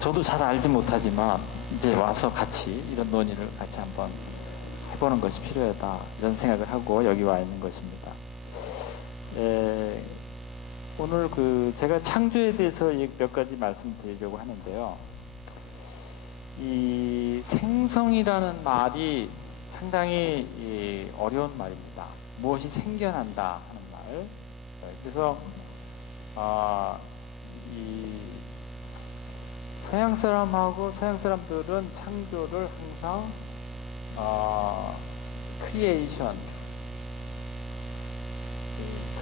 저도 잘 알지 못하지만 이제 와서 같이 이런 논의를 같이 한번 해보는 것이 필요하다 이런 생각을 하고 여기 와 있는 것입니다. 오늘 제가 창조에 대해서 몇 가지 말씀드리려고 하는데요. 이 생성이라는 말이 상당히 어려운 말입니다. 무엇이 생겨난다 하는 말. 그래서 이 서양 사람하고 서양 사람들은 창조를 항상 크리에이션,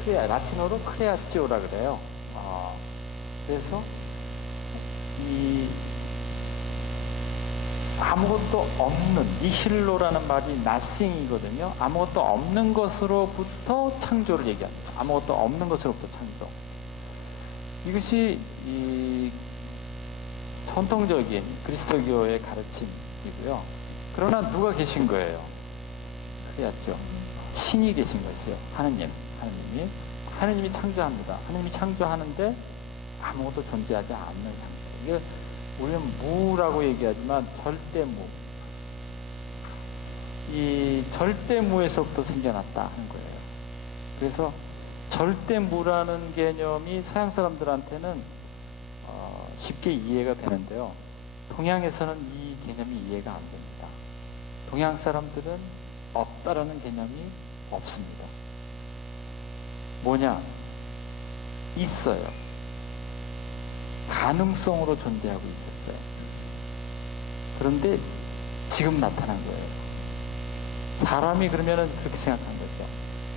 라틴어로 크레아티오라 그래요. 그래서 이 아무것도 없는, 니힐로라는 말이 nothing이거든요. 아무것도 없는 것으로부터 창조를 얘기합니다. 아무것도 없는 것으로부터 창조. 이것이 이 전통적인 그리스도교의 가르침이고요. 그러나 누가 계신 거예요? 크리아티오. 신이 계신 것이요. 하느님이 창조합니다. 하느님이 창조하는데 아무것도 존재하지 않는 상태. 이게 우리는 무라고 얘기하지만 절대무. 이 절대무에서부터 생겨났다 하는 거예요. 그래서 절대무라는 개념이 서양 사람들한테는 쉽게 이해가 되는데요. 동양에서는 이 개념이 이해가 안 됩니다. 동양 사람들은 없다라는 개념이 없습니다. 뭐냐? 있어요. 가능성으로 존재하고 있었어요. 그런데 지금 나타난 거예요. 사람이 그러면은 그렇게 생각한 거죠.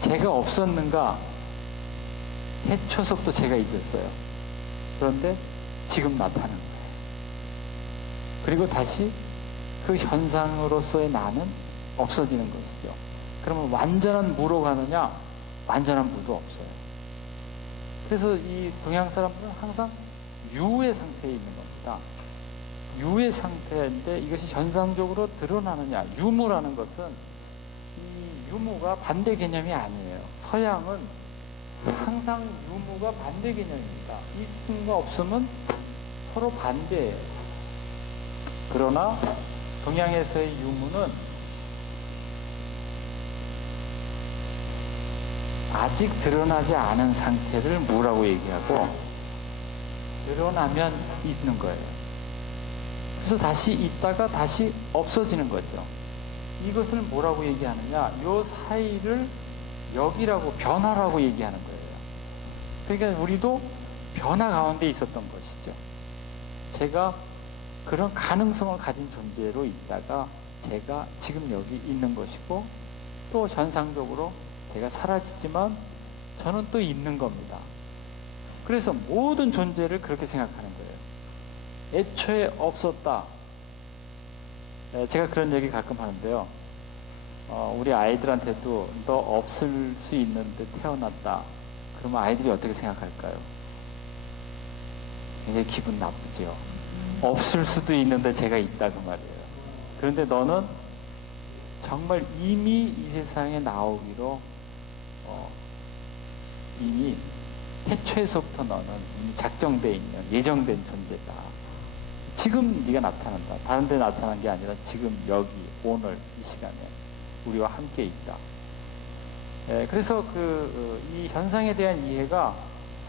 제가 없었는가? 해초석도 제가 있었어요. 그런데 지금 나타난 거예요. 그리고 다시 그 현상으로서의 나는 없어지는 것이죠. 그러면 완전한 무로 가느냐? 완전한 무도 없어요. 그래서 이 동양 사람들은 항상 유의 상태에 있는 겁니다. 유의 상태인데 이것이 현상적으로 드러나느냐. 유무라는 것은 이 유무가 반대 개념이 아니에요. 서양은 항상 유무가 반대 개념입니다. 있음과 없음은 서로 반대예요. 그러나 동양에서의 유무는 아직 드러나지 않은 상태를 무라고 얘기하고 드러나면 있는 거예요. 그래서 다시 있다가 다시 없어지는 거죠. 이것을 뭐라고 얘기하느냐? 요 사이를 역이라고, 변화라고 얘기하는 거예요. 그러니까 우리도 변화 가운데 있었던 것이죠. 제가 그런 가능성을 가진 존재로 있다가 제가 지금 여기 있는 것이고, 또 현상적으로 제가 사라지지만 저는 또 있는 겁니다. 그래서 모든 존재를 그렇게 생각하는 거예요. 애초에 없었다. 제가 그런 얘기 가끔 하는데요. 우리 아이들한테도 너 없을 수 있는데 태어났다. 그러면 아이들이 어떻게 생각할까요? 굉장히 기분 나쁘죠. 없을 수도 있는데 제가 있다 그 말이에요. 그런데 너는 정말 이미 이 세상에 나오기로 이미 태초에서부터 너는 이미 작정되어 있는, 예정된 존재다. 지금 네가 나타난다. 다른 데 나타난 게 아니라 지금 여기 오늘 이 시간에 우리와 함께 있다. 그래서 이 현상에 대한 이해가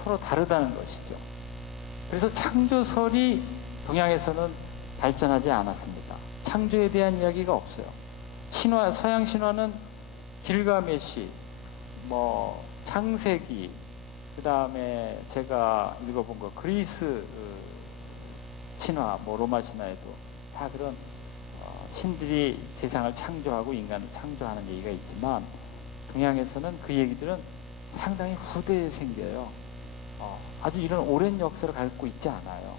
서로 다르다는 것이죠. 그래서 창조설이 동양에서는 발전하지 않았습니다. 창조에 대한 이야기가 없어요. 서양 신화는 길가메시, 창세기, 그 다음에 제가 읽어본 거 그리스 신화, 로마 신화에도 다 그런 신들이 세상을 창조하고 인간을 창조하는 얘기가 있지만 동양에서는 그 얘기들은 상당히 후대에 생겨요. 아주 이런 오랜 역사를 갖고 있지 않아요.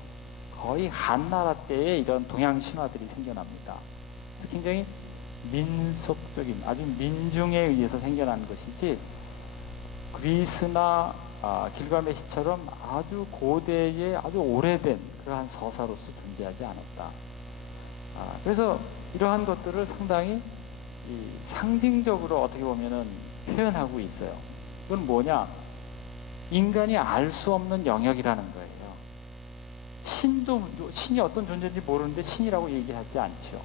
거의 한나라 때에 이런 동양 신화들이 생겨납니다. 그래서 굉장히 민속적인, 아주 민중에 의해서 생겨난 것이지 그리스나 길가메시처럼 아주 고대의 아주 오래된 그러한 서사로서 존재하지 않았다. 그래서 이러한 것들을 상당히 상징적으로 어떻게 보면은 표현하고 있어요. 그건 뭐냐? 인간이 알 수 없는 영역이라는 거예요. 신이 어떤 존재인지 모르는데 신이라고 얘기하지 않죠.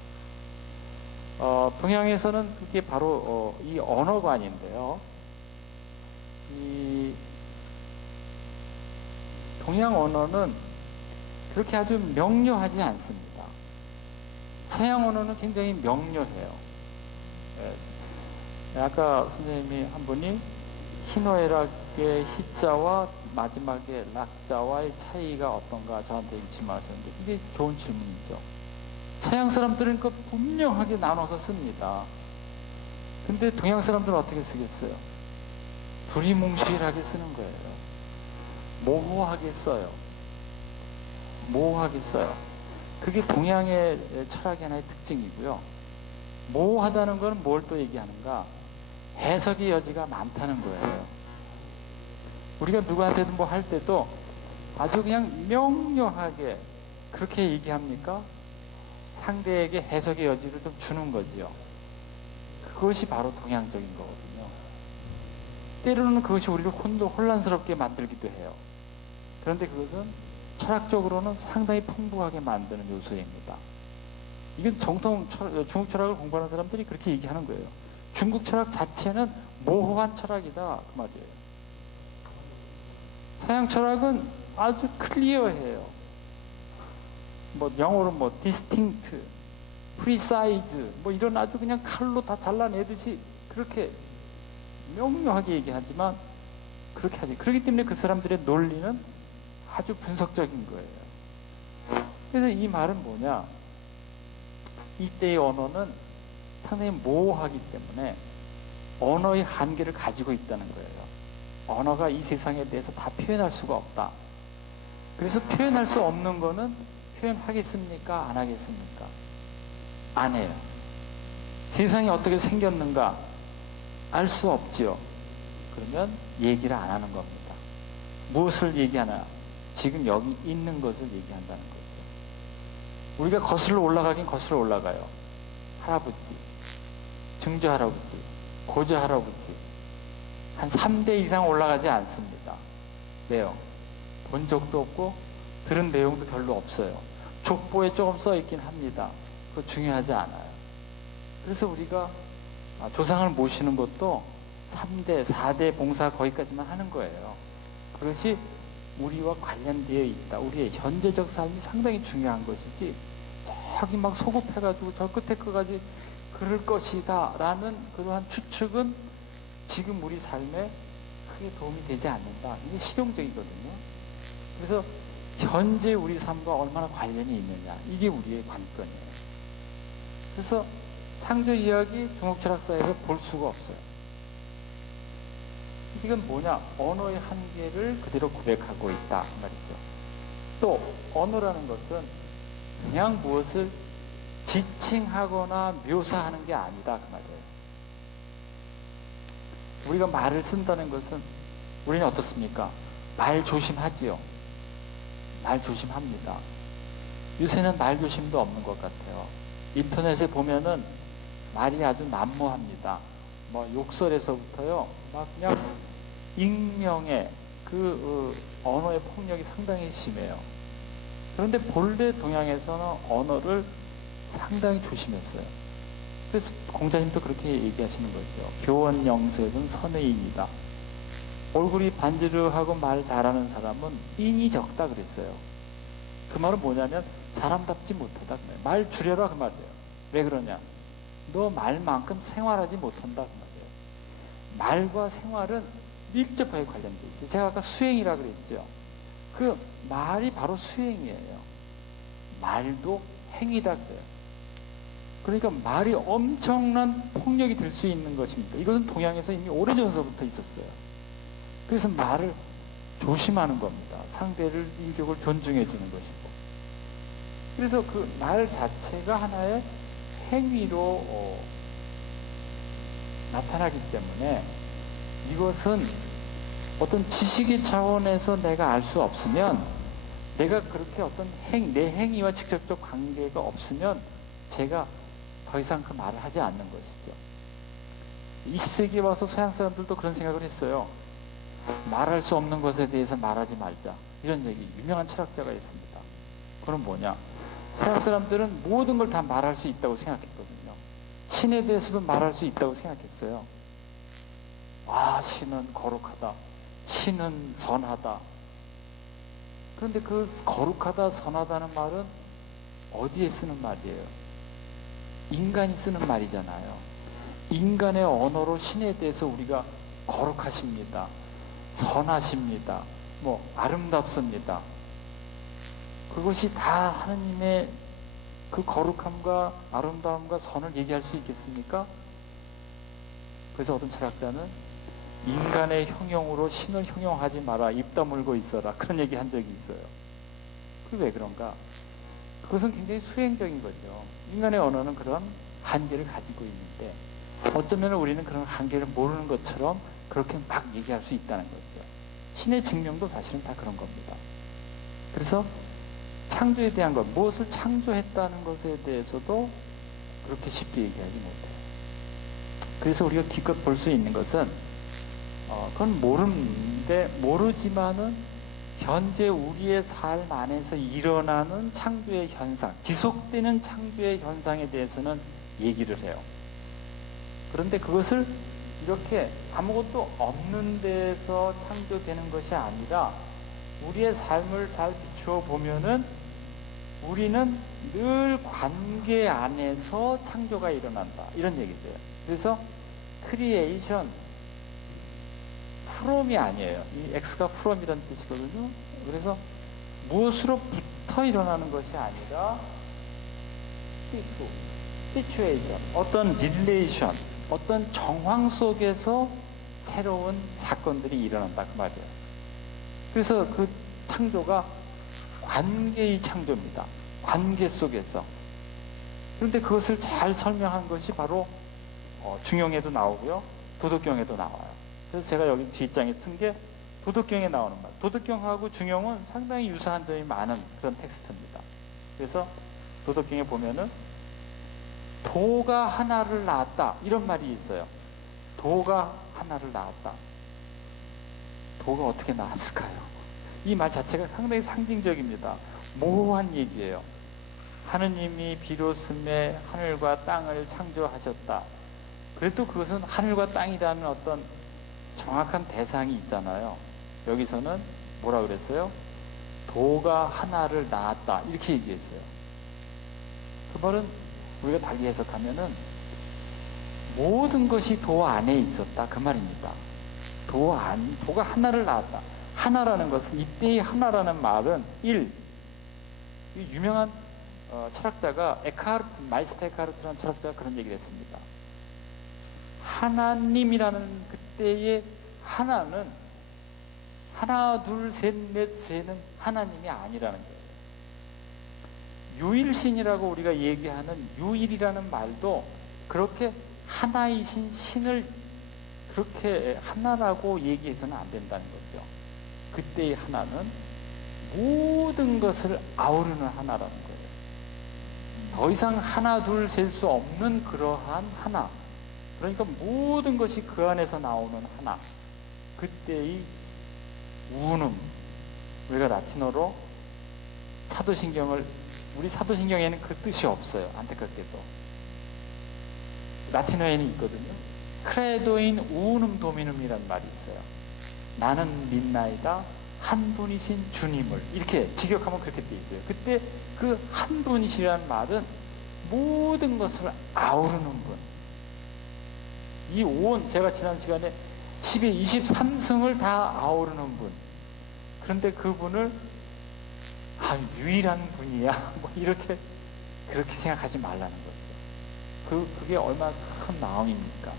동양에서는 그게 바로 이 언어관인데요. 이 동양 언어는 그렇게 아주 명료하지 않습니다. 서양 언어는 굉장히 명료해요. 아까 선생님이 한 분이 희노애락의 희자와 마지막에 락자와의 차이가 어떤가 저한테 질문하셨는데 이게 좋은 질문이죠. 서양 사람들은 그 분명하게 나눠서 씁니다. 근데 동양 사람들은 어떻게 쓰겠어요? 두리뭉실하게 쓰는 거예요. 모호하게 써요. 모호하게 써요. 그게 동양의 철학의 하나의 특징이고요. 모호하다는 것은 뭘 또 얘기하는가? 해석의 여지가 많다는 거예요. 우리가 누구한테든 뭐 할 때도 아주 그냥 명료하게 그렇게 얘기합니까? 상대에게 해석의 여지를 좀 주는 거지요. 그것이 바로 동양적인 거거든요. 때로는 그것이 우리를 혼란스럽게 만들기도 해요. 그런데 그것은 철학적으로는 상당히 풍부하게 만드는 요소입니다. 이건 정통 중국 철학을 공부하는 사람들이 그렇게 얘기하는 거예요. 중국 철학 자체는 모호한 철학이다 그 말이에요. 서양 철학은 아주 클리어해요. 뭐 영어로 뭐 distinct, precise 뭐 이런 아주 그냥 칼로 다 잘라내듯이 그렇게 명료하게 얘기하지만 그렇게 하지. 그렇기 때문에 그 사람들의 논리는 아주 분석적인 거예요. 그래서 이 말은 뭐냐? 이때의 언어는 상당히 모호하기 때문에 언어의 한계를 가지고 있다는 거예요. 언어가 이 세상에 대해서 다 표현할 수가 없다. 그래서 표현할 수 없는 거는 표현하겠습니까? 안 하겠습니까? 안 해요. 세상이 어떻게 생겼는가 알 수 없지요. 그러면 얘기를 안 하는 겁니다. 무엇을 얘기하나? 지금 여기 있는 것을 얘기한다는 거죠. 우리가 거슬러 올라가긴 거슬러 올라가요. 할아버지, 증조할아버지, 고조할아버지 한 3대 이상 올라가지 않습니다. 왜요? 본 적도 없고 들은 내용도 별로 없어요. 족보에 조금 써 있긴 합니다. 그거 중요하지 않아요. 그래서 우리가 조상을 모시는 것도 3대, 4대 봉사 거기까지만 하는 거예요. 그것이 우리와 관련되어 있다. 우리의 현재적 삶이 상당히 중요한 것이지 저기 막 소급해가지고 저 끝에 거까지 그럴 것이다 라는 그러한 추측은 지금 우리 삶에 크게 도움이 되지 않는다. 이게 실용적이거든요. 그래서 현재 우리 삶과 얼마나 관련이 있느냐. 이게 우리의 관건이에요. 그래서 창조 이야기 중국 철학사에서 볼 수가 없어요. 이건 뭐냐? 언어의 한계를 그대로 고백하고 있다 말이죠. 또 언어라는 것은 그냥 무엇을 지칭하거나 묘사하는 게 아니다 그 말이에요. 우리가 말을 쓴다는 것은 우리는 어떻습니까? 말 조심하지요. 말 조심합니다. 요새는 말 조심도 없는 것 같아요. 인터넷에 보면은 말이 아주 난무합니다. 뭐 욕설에서부터요, 막 그냥 익명의 언어의 폭력이 상당히 심해요. 그런데 본래 동양에서는 언어를 상당히 조심했어요. 그래서 공자님도 그렇게 얘기하시는 거죠. 교원영색은 선의인이다. 얼굴이 반지르하고 말 잘하는 사람은 인이 적다 그랬어요. 그 말은 뭐냐면 사람답지 못하다. 말 줄여라 그 말이에요. 왜 그러냐? 너 말만큼 생활하지 못한다 그 말이에요. 말과 생활은 밀접하게 관련되어 있어요. 제가 아까 수행이라 그랬죠. 그 말이 바로 수행이에요. 말도 행위다 그래요. 그러니까 말이 엄청난 폭력이 될 수 있는 것입니다. 이것은 동양에서 이미 오래전서부터 있었어요. 그래서 말을 조심하는 겁니다. 상대를 인격을 존중해 주는 것이고. 그래서 그 말 자체가 하나의 행위로 나타나기 때문에 이것은 어떤 지식의 차원에서 내가 알 수 없으면, 내가 그렇게 어떤 내 행위와 직접적 관계가 없으면 제가 더 이상 그 말을 하지 않는 것이죠. 20세기에 와서 서양 사람들도 그런 생각을 했어요. 말할 수 없는 것에 대해서 말하지 말자. 이런 얘기, 유명한 철학자가 있습니다. 그건 뭐냐? 서양 사람들은 모든 걸 다 말할 수 있다고 생각했거든요. 신에 대해서도 말할 수 있다고 생각했어요. 아, 신은 거룩하다. 신은 선하다. 그런데 그 거룩하다, 선하다는 말은 어디에 쓰는 말이에요? 인간이 쓰는 말이잖아요. 인간의 언어로 신에 대해서 우리가 거룩하십니다. 선하십니다. 뭐 아름답습니다. 그것이 다 하느님의 그 거룩함과 아름다움과 선을 얘기할 수 있겠습니까? 그래서 어떤 철학자는 인간의 형용으로 신을 형용하지 마라. 입 다물고 있어라. 그런 얘기 한 적이 있어요. 그게 왜 그런가? 그것은 굉장히 수행적인 거죠. 인간의 언어는 그런 한계를 가지고 있는데 어쩌면 우리는 그런 한계를 모르는 것처럼 그렇게 막 얘기할 수 있다는 거죠. 신의 증명도 사실은 다 그런 겁니다. 그래서 창조에 대한 것, 무엇을 창조했다는 것에 대해서도 그렇게 쉽게 얘기하지 못해요. 그래서 우리가 기껏 볼 수 있는 것은 그건 모르는데 모르지만은 현재 우리의 삶 안에서 일어나는 창조의 현상, 지속되는 창조의 현상에 대해서는 얘기를 해요. 그런데 그것을 이렇게 아무것도 없는 데서 창조되는 것이 아니라 우리의 삶을 잘 비추어 보면은 우리는 늘 관계 안에서 창조가 일어난다. 이런 얘기죠. 그래서 크리에이션, 프롬이 아니에요. 이 X가 프롬이라는 뜻이거든요. 그래서 무엇으로부터 일어나는 것이 아니라 시츄에이션, 어떤 릴레이션, 어떤 정황 속에서 새로운 사건들이 일어난다. 그 말이에요. 그래서 그 창조가 관계의 창조입니다. 관계 속에서. 그런데 그것을 잘 설명한 것이 바로 중용에도 나오고요. 도덕경에도 나와요. 그래서 제가 여기 뒷장에 쓴 게 도덕경에 나오는 말. 도덕경하고 중용은 상당히 유사한 점이 많은 그런 텍스트입니다. 그래서 도덕경에 보면은 도가 하나를 낳았다. 이런 말이 있어요. 도가 하나를 낳았다. 도가 어떻게 낳았을까요? 이 말 자체가 상당히 상징적입니다. 모호한 얘기예요. 하느님이 비로소에 하늘과 땅을 창조하셨다. 그래도 그것은 하늘과 땅이라는 어떤 정확한 대상이 있잖아요. 여기서는 뭐라 그랬어요? 도가 하나를 낳았다. 이렇게 얘기했어요. 그 말은 우리가 달리 해석하면은 모든 것이 도 안에 있었다. 그 말입니다. 도가 하나를 낳았다. 하나라는 것은, 이때의 하나라는 말은 유명한 철학자가 마이스터 에카르트라는 철학자가 그런 얘기를 했습니다. 하나님이라는 그때의 하나는 하나, 둘, 셋, 넷, 셋은 하나님이 아니라는 거예요. 유일신이라고 우리가 얘기하는 유일이라는 말도 그렇게 하나이신 신을 그렇게 하나라고 얘기해서는 안 된다는 거죠. 그때의 하나는 모든 것을 아우르는 하나라는 거예요. 더 이상 하나, 둘, 셀 수 없는 그러한 하나. 그러니까 모든 것이 그 안에서 나오는 하나. 그때의 운음. 우리가 라틴어로 우리 사도신경에는 그 뜻이 없어요. 안타깝게도. 라틴어에는 있거든요. 크레도인 운음 도미눔이라는 말이 있어요. 나는 믿나이다 한 분이신 주님을. 이렇게 직역하면 그렇게 돼 있어요. 그때 그 한 분이시라는 말은 모든 것을 아우르는 분. 이 제가 지난 시간에 10의 23승을 다 아우르는 분. 그런데 그분을 유일한 분이야. 뭐 그렇게 생각하지 말라는 거죠. 그게 얼마나 큰 마음입니까?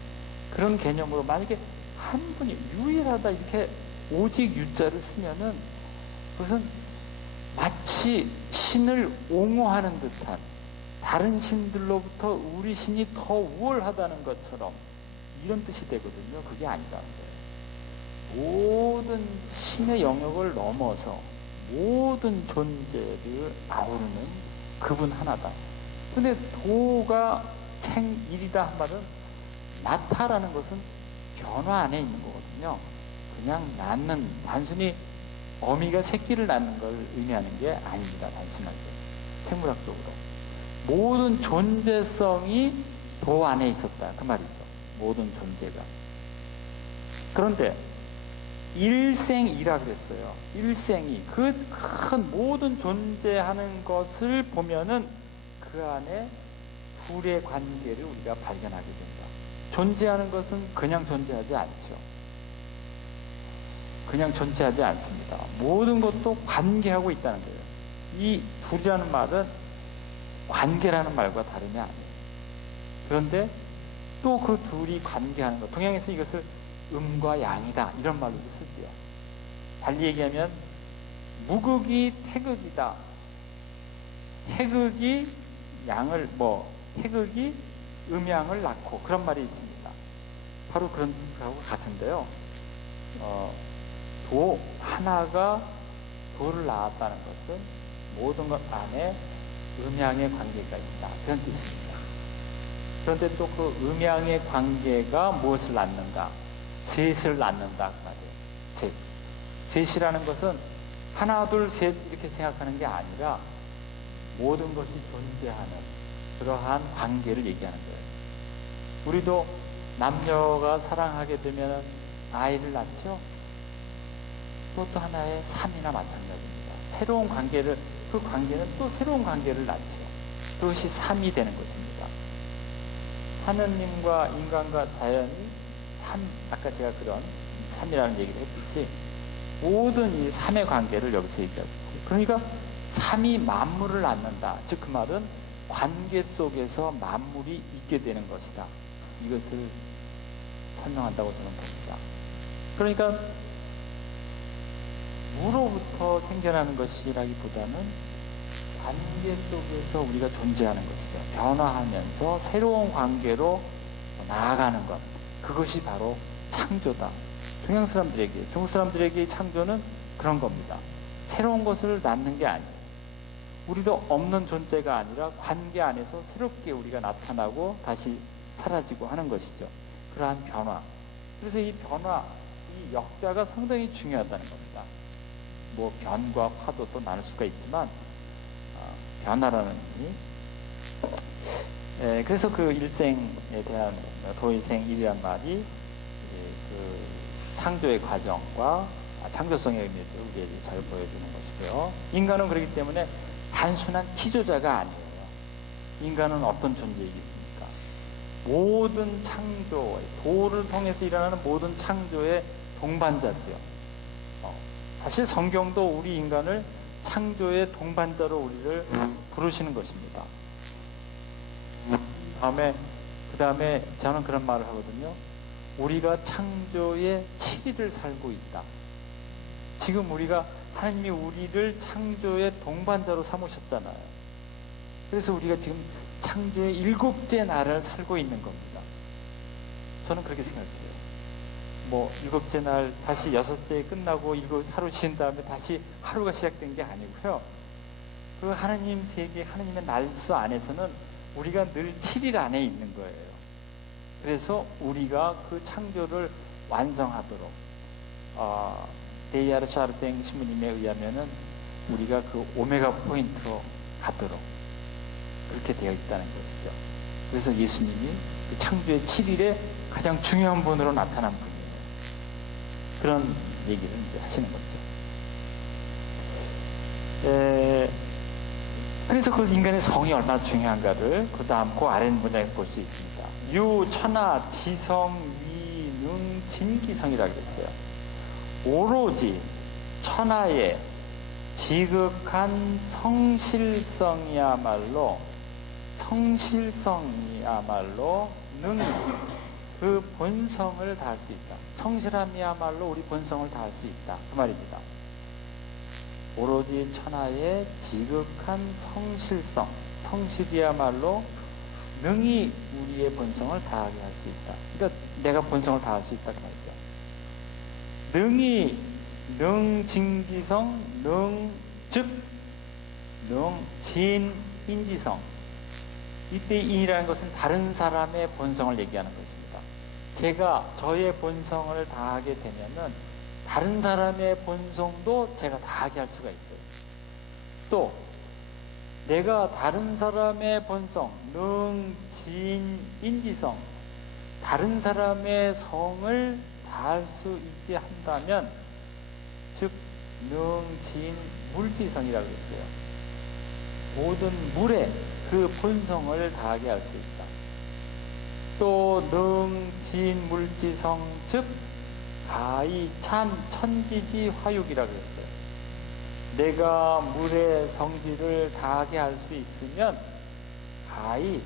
그런 개념으로 만약에 한 분이 유일하다 이렇게 오직 유자를 쓰면은 그것은 마치 신을 옹호하는 듯한, 다른 신들로부터 우리 신이 더 우월하다는 것처럼 이런 뜻이 되거든요. 그게 아니라는 거예요. 모든 신의 영역을 넘어서 모든 존재를 아우르는 그분 하나다. 근데 도가 생일이다 한 말은 나타라는 것은 변화 안에 있는 거거든요. 그냥 낳는, 단순히 어미가 새끼를 낳는 걸 의미하는 게 아닙니다. 단순하게 생물학적으로 모든 존재성이 도 안에 있었다 그 말이죠. 모든 존재가. 그런데 일생이라 그랬어요. 일생이 그 큰 모든 존재하는 것을 보면은 그 안에 둘의 관계를 우리가 발견하게 된다. 존재하는 것은 그냥 존재하지 않죠. 그냥 존재하지 않습니다. 모든 것도 관계하고 있다는 거예요. 이 둘이라는 말은 관계라는 말과 다름이 아니에요. 그런데 또 그 둘이 관계하는 것, 동양에서 이것을 음과 양이다 이런 말로도 쓰지요. 달리 얘기하면 무극이 태극이다. 태극이 양을 태극이 음양을 낳고 그런 말이 있습니다. 바로 그런 거하고 같은데요. 도 하나가 도를 낳았다는 것은 모든 것 안에 음양의 관계가 있다 그런 뜻입니다. 그런데 또 그 음양의 관계가 무엇을 낳는가? 셋을 낳는다 그 말이에요. 셋이라는 것은 하나 둘 셋 이렇게 생각하는 게 아니라 모든 것이 존재하는 그러한 관계를 얘기하는 거예요. 우리도 남녀가 사랑하게 되면 아이를 낳죠. 그것도 하나의 삶이나 마찬가지입니다. 새로운 관계를, 그 관계는 또 새로운 관계를 낳죠. 그것이 삶이 되는 것입니다. 하느님과 인간과 자연이 삶, 아까 제가 그런 삶이라는 얘기를 했듯이 모든 이 삶의 관계를 여기서 얘기하고 있어요. 그러니까 삶이 만물을 낳는다. 즉 그 말은 관계 속에서 만물이 있게 되는 것이다. 이것을 설명한다고 저는 봅니다. 그러니까 무로부터 생겨나는 것이라기보다는 관계 속에서 우리가 존재하는 것이죠. 변화하면서 새로운 관계로 나아가는 것. 그것이 바로 창조다. 동양 사람들에게, 중국 사람들에게 창조는 그런 겁니다. 새로운 것을 낳는 게 아니에요. 우리도 없는 존재가 아니라 관계 안에서 새롭게 우리가 나타나고 다시 사라지고 하는 것이죠. 그러한 변화. 그래서 이 변화, 이 역자가 상당히 중요하다는 겁니다. 뭐 변과 화도 또 나눌 수가 있지만 변화라는 의미. 그래서 그 일생에 대한 도일생일이란 말이 그 창조의 과정과 창조성의 의미를 우리에게 잘 보여주는 것이고요. 인간은 그렇기 때문에 단순한 피조자가 아니에요. 인간은 어떤 존재이겠습니까? 모든 창조, 도를 통해서 일어나는 모든 창조의 동반자지요. 사실 성경도 우리 인간을 창조의 동반자로 우리를 부르시는 것입니다. 그 다음에 저는 그런 말을 하거든요. 우리가 창조의 7일을 살고 있다. 지금 우리가 하나님이 우리를 창조의 동반자로 삼으셨잖아요. 그래서 우리가 지금 창조의 7째 날을 살고 있는 겁니다. 저는 그렇게 생각해요. 뭐 7째 날 다시 6째 끝나고 하루 쉰 다음에 다시 하루가 시작된 게 아니고요. 그 하나님 세계, 하나님의 날수 안에서는 우리가 늘 7일 안에 있는 거예요. 그래서 우리가 그 창조를 완성하도록 데이아르 샤르땡 신부님에 의하면은 우리가 그 오메가 포인트로 가도록 그렇게 되어 있다는 것이죠. 그래서 예수님이 그 창조의 7일에 가장 중요한 분으로 나타난 분이에요. 그런 얘기를 이제 하시는 거죠. 그래서 그 인간의 성이 얼마나 중요한가를 그 다음 그 아래 문장에서 볼 수 있습니다. 유, 천하, 지성, 위, 능, 진기성이라고 그랬어요. 오로지 천하의 지극한 성실성이야말로 능히 그 본성을 다할 수 있다. 성실함이야말로 우리 본성을 다할 수 있다. 그 말입니다. 오로지 천하의 지극한 성실성, 성실이야말로 능히 우리의 본성을 다하게 할 수 있다. 그러니까 내가 본성을 다할 수 있다 그 말이죠. 능히, 능진기성, 진인지성. 이때 인이라는 것은 다른 사람의 본성을 얘기하는 것입니다. 제가 저의 본성을 다하게 되면은 다른 사람의 본성도 제가 다 하게 할 수가 있어요. 또 내가 다른 사람의 본성, 능, 진, 인지성, 다른 사람의 성을 다할 수 있게 한다면, 즉 능, 진, 물지성이라고 했어요. 모든 물에 그 본성을 다하게 할 수 있다. 또 능, 진, 물지성, 즉 가히, 찬, 천지지, 화육이라고 했어요. 내가 물의 성질을 다하게 할 수 있으면 가히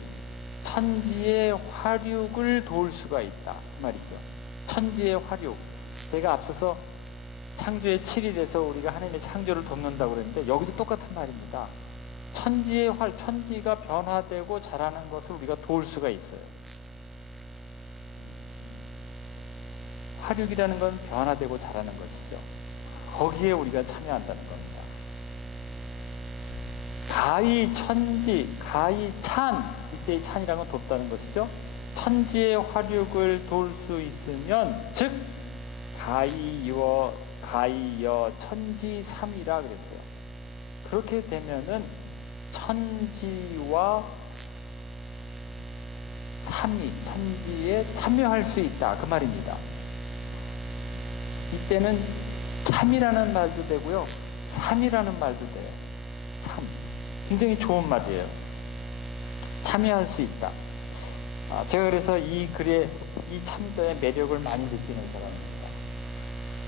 천지의 화육을 도울 수가 있다, 그 말이죠. 천지의 화육. 제가 앞서서 창조의 7일에서 우리가 하나님의 창조를 돕는다고 그랬는데, 여기도 똑같은 말입니다. 천지가 변화되고 자라는 것을 우리가 도울 수가 있어요. 화육이라는 건 변화되고 자라는 것이죠. 거기에 우리가 참여한다는 겁니다. 가히 천지, 가히 찬, 이때의 찬이라는 건 돕다는 것이죠. 천지의 화육을 도울 수 있으면, 즉 가히여 천지삼이라 그랬어요. 그렇게 되면은 천지와 삼위, 천지에 참여할 수 있다, 그 말입니다. 이때는 참이라는 말도 되고요, 삼이라는 말도 돼요. 참, 굉장히 좋은 말이에요. 참여할 수 있다. 제가 그래서 이 글에 이 참자의 매력을 많이 느끼는 사람입니다.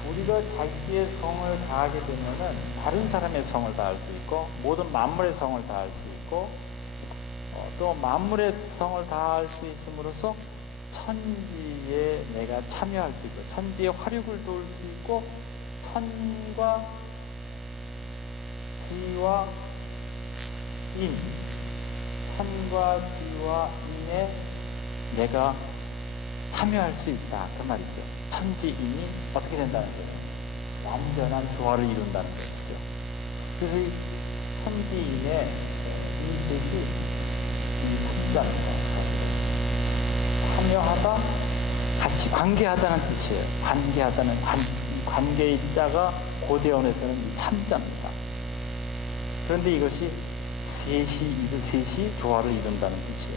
우리가 자기의 성을 다하게 되면은 다른 사람의 성을 다할 수 있고, 모든 만물의 성을 다할 수 있고, 또 만물의 성을 다할 수 있음으로써 천지에 내가 참여할 수 있고, 천지의 화육을 도울 수 있고, 천과 지와 인, 천과 지와 인에 내가 참여할 수 있다, 그 말이죠. 천지인이 어떻게 된다는 거예요? 완전한 조화를 이룬다는 것이죠. 그래서 이 천지인의 이 뜻이 이 참자입니다. 참여하다, 같이 관계하다는 뜻이에요. 관계하다는 관계의 자가 고대원에서는 이 참자입니다. 그런데 이것이 셋이 조화를 이룬다는 뜻이에요.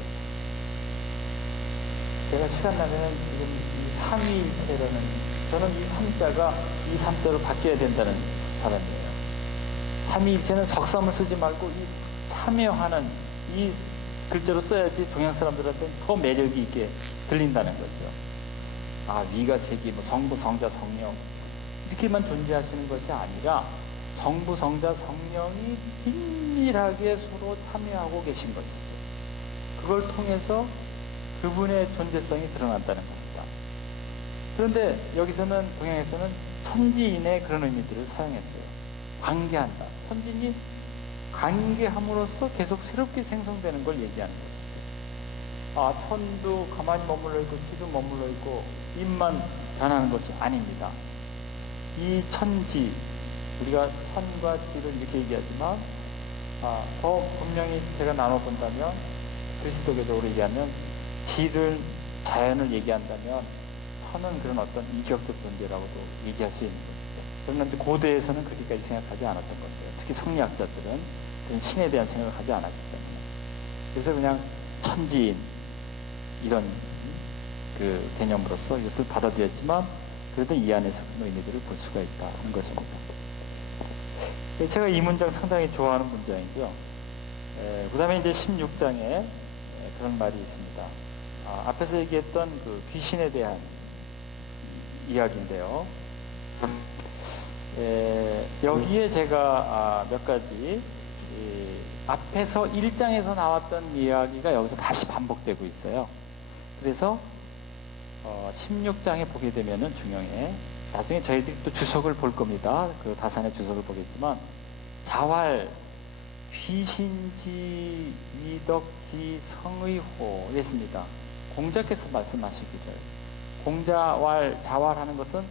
제가 시간 나면 지금 이 삼위일체라는, 저는 이 삼자가 이 삼자로 바뀌어야 된다는 사람이에요. 삼위일체는 석삼을 쓰지 말고 이 참여하는 이 글자로 써야지 동양 사람들한테는 더 매력이 있게 들린다는 거죠. 위가 제기, 성부, 성자, 성령 이렇게만 존재하시는 것이 아니라 성부, 성자, 성령이 긴밀하게 서로 참여하고 계신 것이죠. 그걸 통해서 그분의 존재성이 드러난다는 겁니다. 그런데 여기서는, 동양에서는 천지인의 그런 의미들을 사용했어요. 관계한다. 천지인이 관계함으로써 계속 새롭게 생성되는 걸 얘기하는 것이죠. 천도 가만히 머물러 있고 지도 머물러 있고 입만 변하는 것이 아닙니다. 이 천지, 우리가 천과 지를 이렇게 얘기하지만 더 분명히 제가 나눠본다면, 그리스도교적으로 얘기하면 지를, 자연을 얘기한다면 천은 그런 어떤 이격적 존재라고도 얘기할 수 있는 것이죠. 그런데 고대에서는 그렇게까지 생각하지 않았던 건데요. 특히 성리학자들은 그런 신에 대한 생각을 하지 않았기 때문에. 그래서 그냥 천지인 이런 그 개념으로서 이것을 받아들였지만, 그래도 이 안에서 그런 의미들을 볼 수가 있다는 것입니다. 제가 이 문장 상당히 좋아하는 문장이고요. 그 다음에 이제 16장에 그런 말이 있습니다. 앞에서 얘기했던 그 귀신에 대한 이야기인데요. 여기에 제가 몇 가지 앞에서 1장에서 나왔던 이야기가 여기서 다시 반복되고 있어요. 그래서 16장에 보게 되면은 중용에, 나중에 저희들이 또 주석을 볼 겁니다. 그 다산의 주석을 보겠지만, 자활, 귀신지, 위덕기, 성의호 이랬습니다. 공자께서 말씀하시기를, 자활하는 것은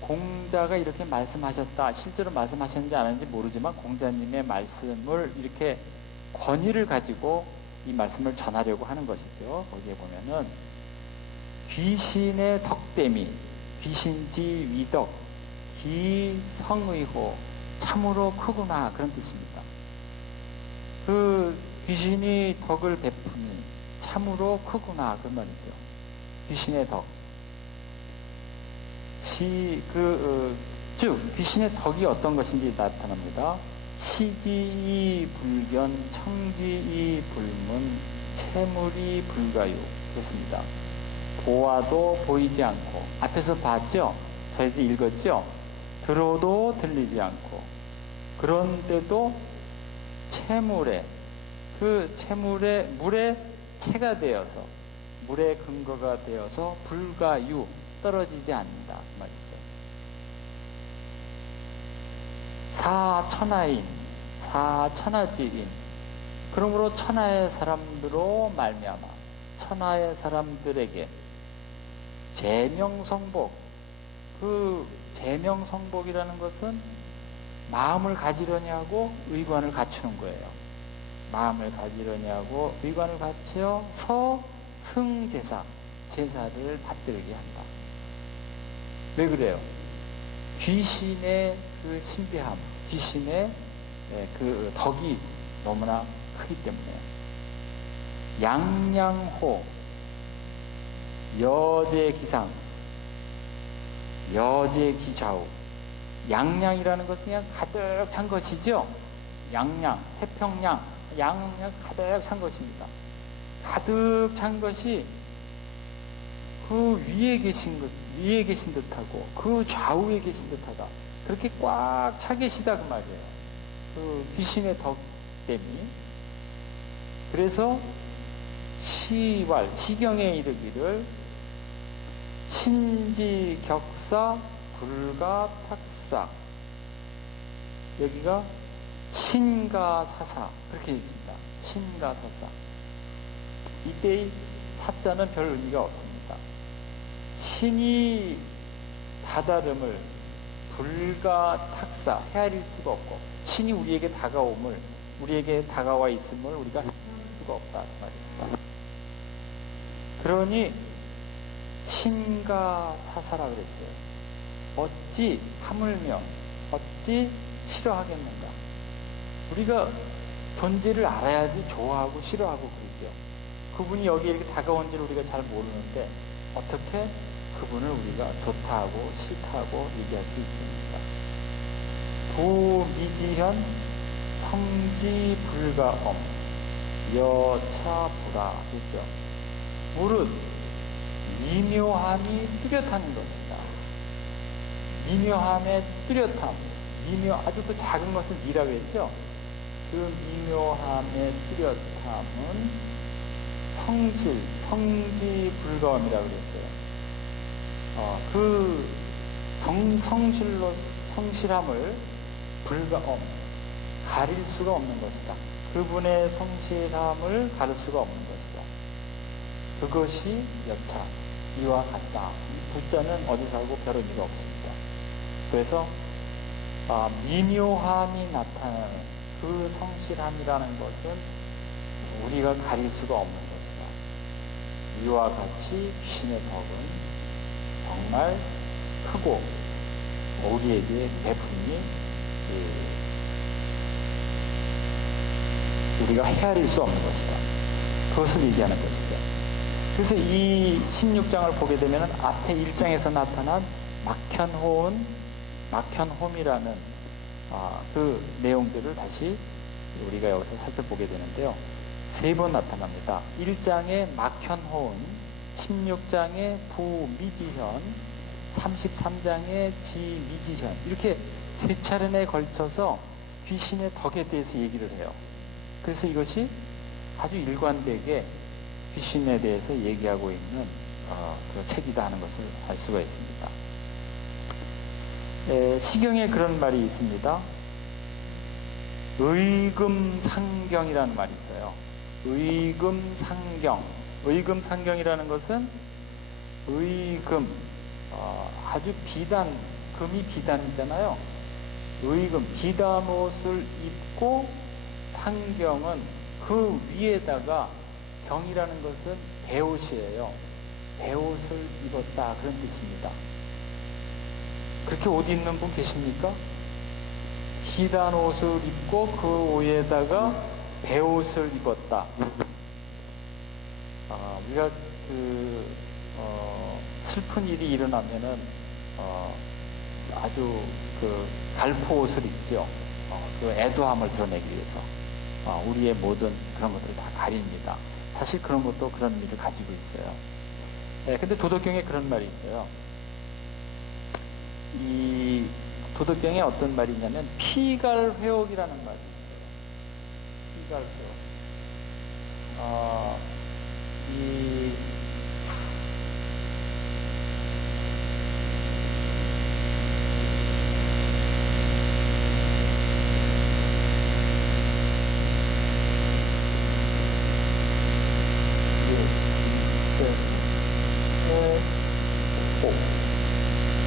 공자가 이렇게 말씀하셨다, 실제로 말씀하셨는지 안 했는지 모르지만 공자님의 말씀을 이렇게 권위를 가지고 이 말씀을 전하려고 하는 것이죠. 거기에 보면은 귀신의 덕대미, 귀신지 위덕, 기성의호, 참으로 크구나, 그런 뜻입니다. 그 귀신이 덕을 베푸니 참으로 크구나, 그런 말이죠. 귀신의 덕. 즉 귀신의 덕이 어떤 것인지 나타납니다. 시지이 불견, 청지이 불문, 채물이 불가유, 그렇습니다. 보아도 보이지 않고, 앞에서 봤죠? 저희도 읽었죠? 들어도 들리지 않고, 그런데도 채물에, 그 채물에 물에 채가 되어서, 물의 근거가 되어서 불가유, 떨어지지 않는다, 그 말이죠. 사천하인, 사천하지인, 그러므로 천하의 사람들로 말미암아 천하의 사람들에게 제명성복, 그 제명성복이라는 것은 마음을 가지려니 하고 의관을 갖추는 거예요. 마음을 가지려니 하고 의관을 갖춰서 승제사, 제사를 받들게 한다. 왜 그래요? 귀신의 그 신비함, 귀신의 그 덕이 너무나 크기 때문에. 양양호, 여제기상, 여제기좌우. 양양이라는 것은 그냥 가득 찬 것이죠. 양양, 태평양, 양양 가득 찬 것입니다. 가득 찬 것이 그 위에 계신 것, 위에 계신 듯하고 그 좌우에 계신 듯하다. 그렇게 꽉 차 계시다, 그 말이에요. 그 귀신의 덕 때문에. 그래서 시왈, 시경에 이르기를 신지격사 불가탁사, 여기가 신가사사, 그렇게 읽습니다. 신가사사. 이때의 사자는 별 의미가 없습니다. 신이 다다름을 불가탁사, 헤아릴 수가 없고, 신이 우리에게 다가옴을, 우리에게 다가와 있음을 우리가 할 수가 없다, 말입니다. 그러니 신가사사라 그랬어요. 어찌 하물며, 어찌 싫어하겠는가. 우리가 존재를 알아야지 좋아하고 싫어하고 그러죠. 그분이 여기 이렇게 다가온지를 우리가 잘 모르는데 어떻게 그분을 우리가 좋다하고 싫다하고 얘기할 수 있습니까? 부미지현 성지불가엄 여차불하 했죠. 무릇 미묘함이 뚜렷한 것이다. 미묘함의 뚜렷함, 아주 또 작은 것을 미라고 했죠. 그 미묘함의 뚜렷함은 성지불가엄이라고 그랬어요. 그 성실함을 불가엄, 가릴 수가 없는 것이다. 그분의 성실함을 가릴 수가 없는 것이다. 그것이 여차, 이와 같다. 이 부자는 어디서 하고 별 의미가 없습니다. 그래서 미묘함이 나타나는 그 성실함이라는 것은 우리가 가릴 수가 없는 것이다. 이와 같이 귀신의 덕은 정말 크고 우리에게 베품이 우리가 헤아릴 수 없는 것이다. 그것을 얘기하는 것이죠. 그래서 이 16장을 보게 되면 앞에 1장에서 나타난 막현홈이라는 그 내용들을 다시 우리가 여기서 살펴보게 되는데요. 3번 나타납니다. 1장의 막현호은, 16장의 부미지현, 33장의 지미지현, 이렇게 3차례에 걸쳐서 귀신의 덕에 대해서 얘기를 해요. 그래서 이것이 아주 일관되게 귀신에 대해서 얘기하고 있는 그 책이다 하는 것을 알 수가 있습니다. 시경에 그런 말이 있습니다. 의금상경이라는 말이 있어요. 의금상경이라는 것은 아주 금이 비단이잖아요. 비단 옷을 입고 상경은 그 위에다가 경이라는 것은 배옷이에요. 배옷을 입었다, 그런 뜻입니다. 그렇게 옷 입는 분 계십니까? 희단 옷을 입고 그 위에다가 베옷을 입었다. 우리가 슬픈 일이 일어나면은 아주 갈포 옷을 입죠. 그 애도함을 드러내기 위해서 우리의 모든 그런 것들을 다 가립니다. 사실 그런 것도 그런 의미를 가지고 있어요. 네, 근데 도덕경에 그런 말이 있어요. 이 도덕경에 어떤 말이 있냐면 피갈회옥이라는 말이 있어요. 피갈회옥. 이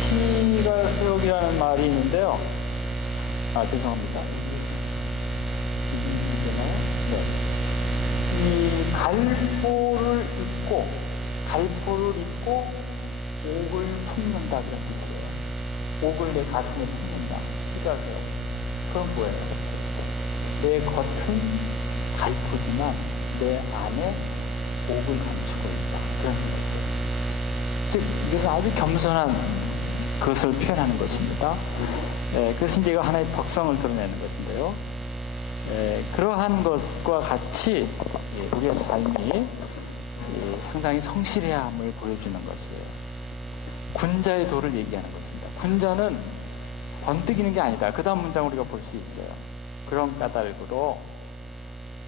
피갈회옥이라는 말이 있는데요. 죄송합니다. 네. 이 갈포를 입고 옥을 품는다 그런 뜻이에요. 옥을 내 가슴에 품는다. 피갈회옥. 그건 뭐예요? 내 겉은 갈포지만 내 안에 옥을 감추고 있다. 그런 뜻이에요. 즉 이것은 아주 겸손한 것을 표현하는 것입니다. 그것은 이제 하나의 덕성을 드러내는 것인데요. 그러한 것과 같이 우리의 삶이 상당히 성실해야 함을 보여주는 것이에요. 군자의 도를 얘기하는 것입니다. 군자는 번뜩이는 게 아니다. 그 다음 문장 우리가 볼 수 있어요. 그런 까닭으로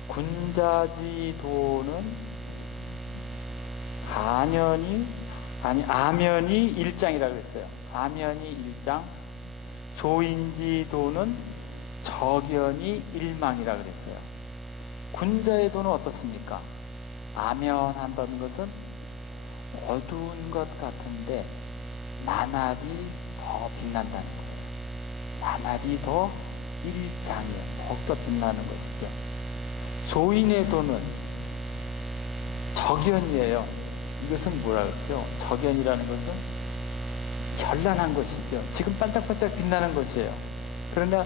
군자지도는 아면이 일장이라고 했어요. 아면이 일장, 소인지도는 적연이 일망이라고 그랬어요. 군자의 도는 어떻습니까? 아면한다는 것은 어두운 것 같은데 나날이 더 빛난다는 거예요. 나날이 더 일장이에요. 더욱더 빛나는 것이죠. 소인의 도는 적연이에요. 이것은 뭐라 그러죠? 적연이라는 것은 현란한 것이죠. 지금 반짝반짝 빛나는 것이에요. 그러나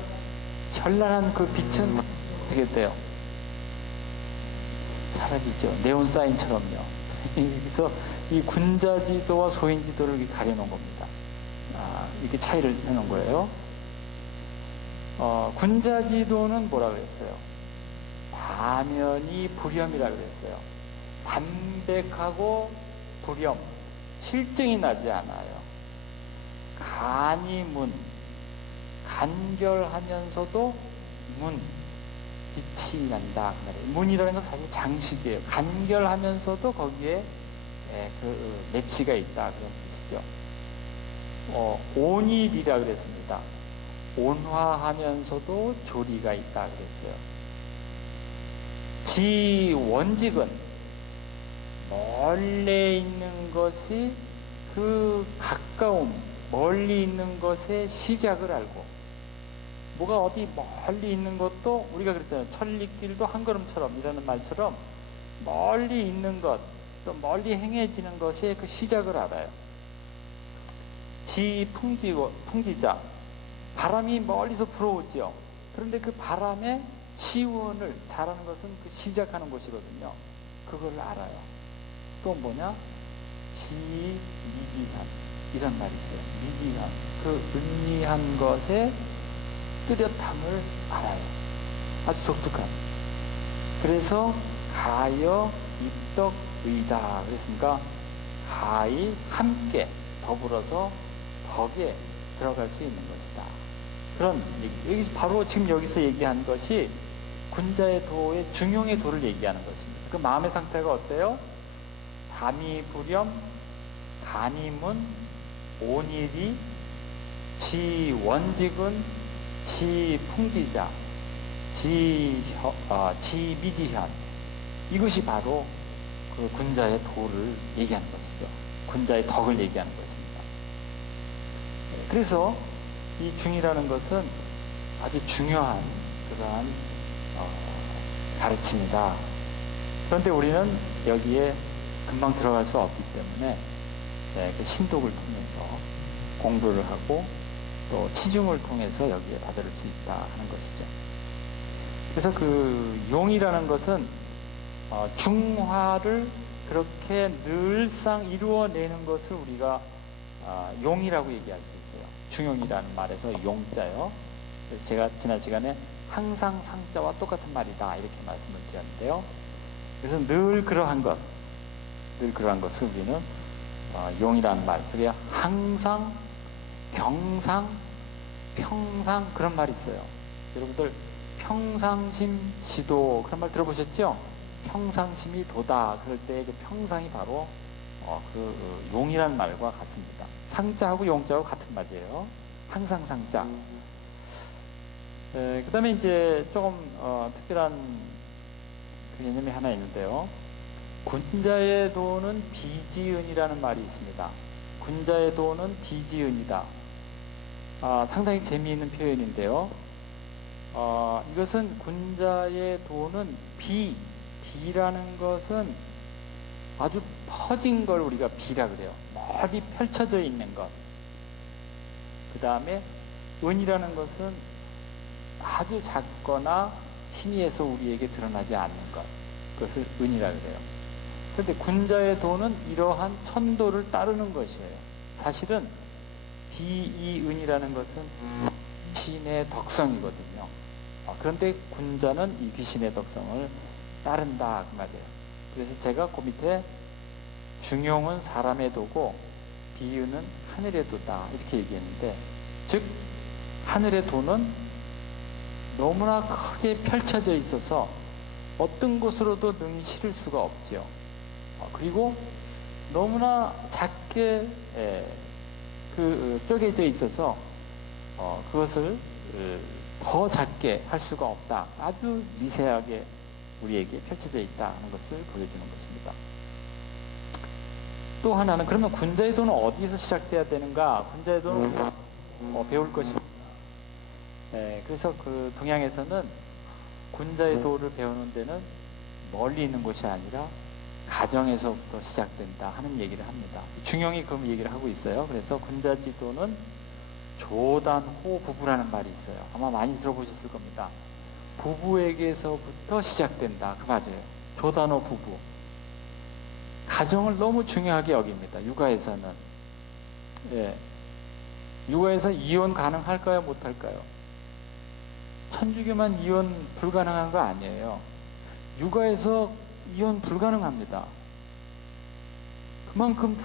현란한 그 빛은 어떻게 돼요? 사라지죠. 네온사인처럼요. 그래서 이 군자지도와 소인지도를 이렇게 가려놓은 겁니다. 이렇게 차이를 해놓은 거예요. 군자지도는 뭐라 그랬어요? 다면이 불염이라 그랬어요. 담백하고 불염, 실증이 나지 않아요. 간이 간결하면서도 빛이 난다. 문이라는 건 사실 장식이에요. 간결하면서도 거기에 맵시가 있다. 그런 뜻이죠. 온일이라 그랬습니다. 온화하면서도 조리가 있다 그랬어요. 지원직은 멀리 있는 것이 그 가까움, 멀리 있는 것의 시작을 알고, 뭐가 어디 멀리 있는 것도 우리가 그랬잖아요. 천리길도 한 걸음처럼 이라는 말처럼 멀리 있는 것, 또 멀리 행해지는 것의 그 시작을 알아요. 풍지자, 바람이 멀리서 불어오죠. 그런데 그 바람의 시원을 잘하는 것은 그 시작하는 곳이거든요. 그걸 알아요. 또 뭐냐? 미지한, 이런 말이 있어요. 미지한, 그 은미한 것의 뚜렷함을 알아요. 아주 독특한. 그래서 가여 입덕의다 그랬으니까 가히 함께 더불어서 덕에 들어갈 수 있는 것이다. 그런 얘기. 여기 바로 지금 여기서 얘기한 것이 군자의 도의 중용의 도를 얘기하는 것입니다. 그 마음의 상태가 어때요? 담이 불염, 간이문, 온일이, 지원직은, 지풍지자, 지미지현. 이것이 바로 그 군자의 도를 얘기하는 것이죠. 군자의 덕을 얘기하는 것입니다. 그래서 이 중이라는 것은 아주 중요한 그러한 가르침이다. 그런데 우리는 여기에 금방 들어갈 수 없기 때문에 그 신독을 통해서 공부를 하고 또 치중을 통해서 여기에 다다를 수 있다 하는 것이죠. 그래서 그 용이라는 것은 중화를 그렇게 늘상 이루어내는 것을 우리가 용이라고 얘기할 수 있어요. 중용이라는 말에서 용자요. 그래서 제가 지난 시간에 항상 상자와 똑같은 말이다 이렇게 말씀을 드렸는데요. 그래서 늘 그러한 것을 우리는 용이라는 말, 그게 항상, 경상, 평상 그런 말이 있어요. 여러분들 평상심 시도 그런 말 들어보셨죠? 평상심이 도다 그럴 때 그 평상이 바로 그 용이라는 말과 같습니다. 상자하고 용자하고 같은 말이에요. 항상 상자. 그 다음에 이제 조금 특별한 그 개념이 하나 있는데요. 군자의 도는 비지은이라는 말이 있습니다. 군자의 도는 비지은이다. 상당히 재미있는 표현인데요. 이것은 군자의 도는 비라는 것은 아주 퍼진 걸 우리가 비라 그래요. 멀리 펼쳐져 있는 것. 그 다음에 은이라는 것은 아주 작거나 신의에서 우리에게 드러나지 않는 것. 그것을 은이라 그래요. 그런데 군자의 도는 이러한 천도를 따르는 것이에요. 사실은 비이은이라는 것은 귀신의 덕성이거든요. 그런데 군자는 이 귀신의 덕성을 따른다 그 말이에요. 그래서 제가 그 밑에 중용은 사람의 도고 비유는 하늘의 도다 이렇게 얘기했는데, 즉 하늘의 도는 너무나 크게 펼쳐져 있어서 어떤 곳으로도 능히 실을 수가 없지요. 그리고 너무나 작게 쪼개져 있어서 그것을 더 작게 할 수가 없다. 아주 미세하게 우리에게 펼쳐져 있다는 것을 보여주는 것입니다. 또 하나는 그러면 군자의 도는 어디서 시작돼야 되는가? 군자의 도는 배울 것입니다. 그래서 그 동양에서는 군자의 도를 배우는 데는 멀리 있는 곳이 아니라 가정에서부터 시작된다 하는 얘기를 합니다. 중용이 그런 얘기를 하고 있어요. 그래서 군자지도는 조단호 부부라는 말이 있어요. 아마 많이 들어보셨을 겁니다. 부부에게서부터 시작된다 그 말이에요. 조단호 부부. 가정을 너무 중요하게 여깁니다. 육아에서는. 육아에서 이혼 가능할까요? 못할까요? 천주교만 이혼 불가능한 거 아니에요. 육아에서 이혼 불가능합니다. 그만큼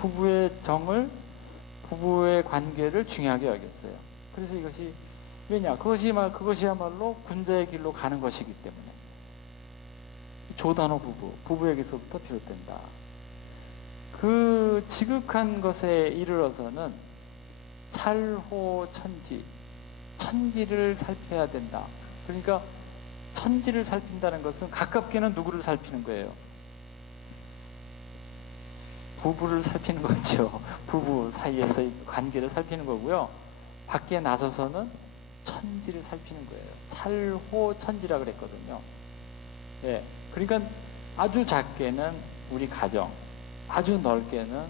부부의 관계를 중요하게 여겼어요. 그래서 이것이 왜냐? 그것이야말로 군자의 길로 가는 것이기 때문에. 조단호 부부에게서부터 비롯된다. 그 지극한 것에 이르러서는 찰호천지, 천지를 살펴야 된다. 그러니까 천지를 살핀다는 것은 가깝게는 누구를 살피는 거예요? 부부를 살피는 거죠. 부부 사이에서의 관계를 살피는 거고요. 밖에 나서서는 천지를 살피는 거예요. 찰호천지라 그랬거든요. 그러니까 아주 작게는 우리 가정, 아주 넓게는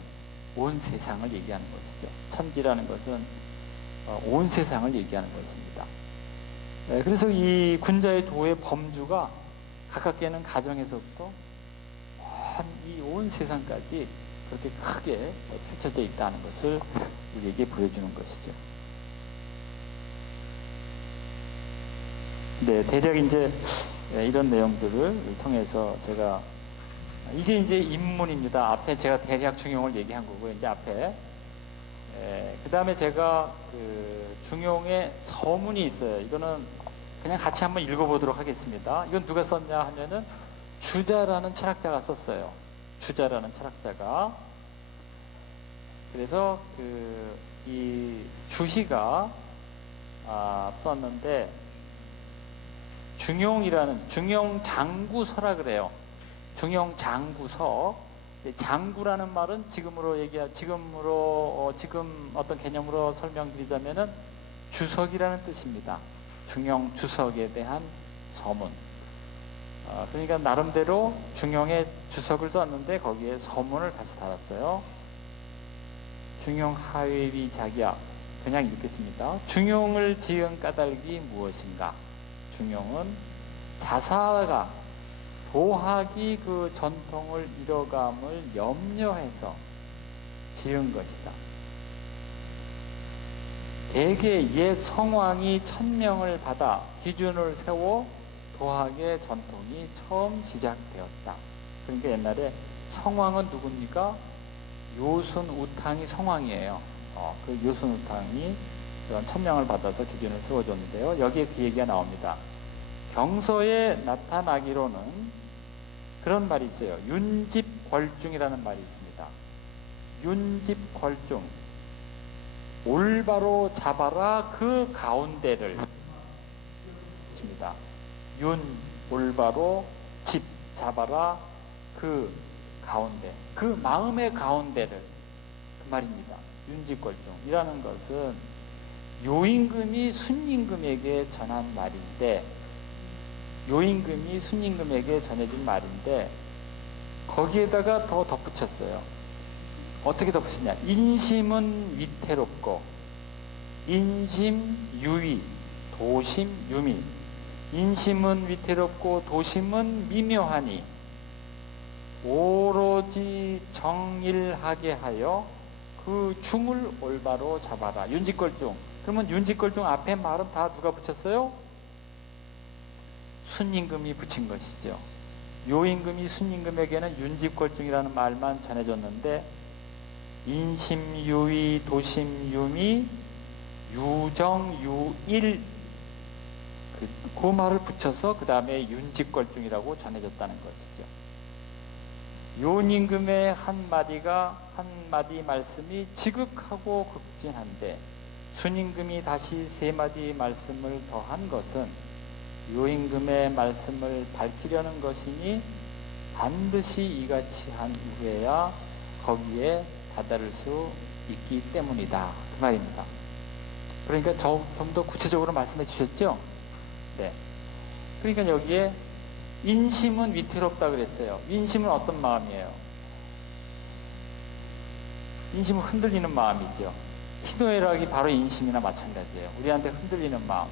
온 세상을 얘기하는 것이죠. 천지라는 것은 온 세상을 얘기하는 것입니다. 그래서 이 군자의 도의 범주가 가깝게는 가정에서부터 이 온 세상까지 그렇게 크게 펼쳐져 있다는 것을 우리에게 보여주는 것이죠. 대략 이제 이런 내용들을 통해서 제가 이게 이제 입문입니다. 앞에 제가 대략 중용을 얘기한 거고요. 이제 앞에 그 다음에 제가 그 중용의 서문이 있어요. 이거는 그냥 같이 한번 읽어보도록 하겠습니다. 이건 누가 썼냐 하면은 주자라는 철학자가 썼어요. 주자라는 철학자가. 그래서 이 주희가 썼는데 중용장구서라 그래요. 중용장구서. 장구라는 말은 지금 어떤 개념으로 설명드리자면은 주석이라는 뜻입니다. 중용 주석에 대한 서문. 그러니까 나름대로 중용의 주석을 썼는데 거기에 서문을 다시 달았어요. 중용 하회비 자기야. 그냥 읽겠습니다. 중용을 지은 까닭이 무엇인가? 중용은 자사가 도학이 그 전통을 잃어감을 염려해서 지은 것이다. 대개 옛 성왕이 천명을 받아 기준을 세워 도학의 전통이 처음 시작되었다. 그러니까 옛날에 성왕은 누굽니까? 요순우탕이 성왕이에요. 그 요순우탕이 그런 천명을 받아서 기준을 세워줬는데요. 여기에 그 얘기가 나옵니다. 경서에 나타나기로는 그런 말이 있어요. 윤집궐중이라는 말이 있습니다. 윤집궐중, 올바로 잡아라 그 가운데를 칩니다. 윤, 올바로, 집, 잡아라 그 가운데, 그 마음의 가운데를, 그 말입니다. 윤집궐중이라는 것은 요임금이 순임금에게 전한 말인데, 요임금이 순임금에게 전해진 말인데 거기에다가 더 덧붙였어요. 어떻게 덧붙였냐? 인심은 위태롭고 인심 유위, 도심 유미. 인심은 위태롭고 도심은 미묘하니 오로지 정일하게 하여 그 중을 올바로 잡아라. 윤집궐중. 그러면 윤집궐중 앞에 말은 다 누가 붙였어요? 순임금이 붙인 것이죠. 요임금이 순임금에게는 윤집궐중이라는 말만 전해줬는데 인심유의 도심유미 유정유일 그 말을 붙여서 그 다음에 윤집궐중이라고 전해졌다는 것이죠. 요임금의 한마디 말씀이 지극하고 극진한데 순임금이 다시 3마디 말씀을 더한 것은 요임금의 말씀을 밝히려는 것이니 반드시 이같이 한 후에야 거기에 다다를 수 있기 때문이다. 그 말입니다. 그러니까 좀 더 구체적으로 말씀해 주셨죠? 네. 그러니까 여기에 인심은 위태롭다 그랬어요. 인심은 어떤 마음이에요? 인심은 흔들리는 마음이죠. 희노애락이 바로 인심이나 마찬가지예요. 우리한테 흔들리는 마음,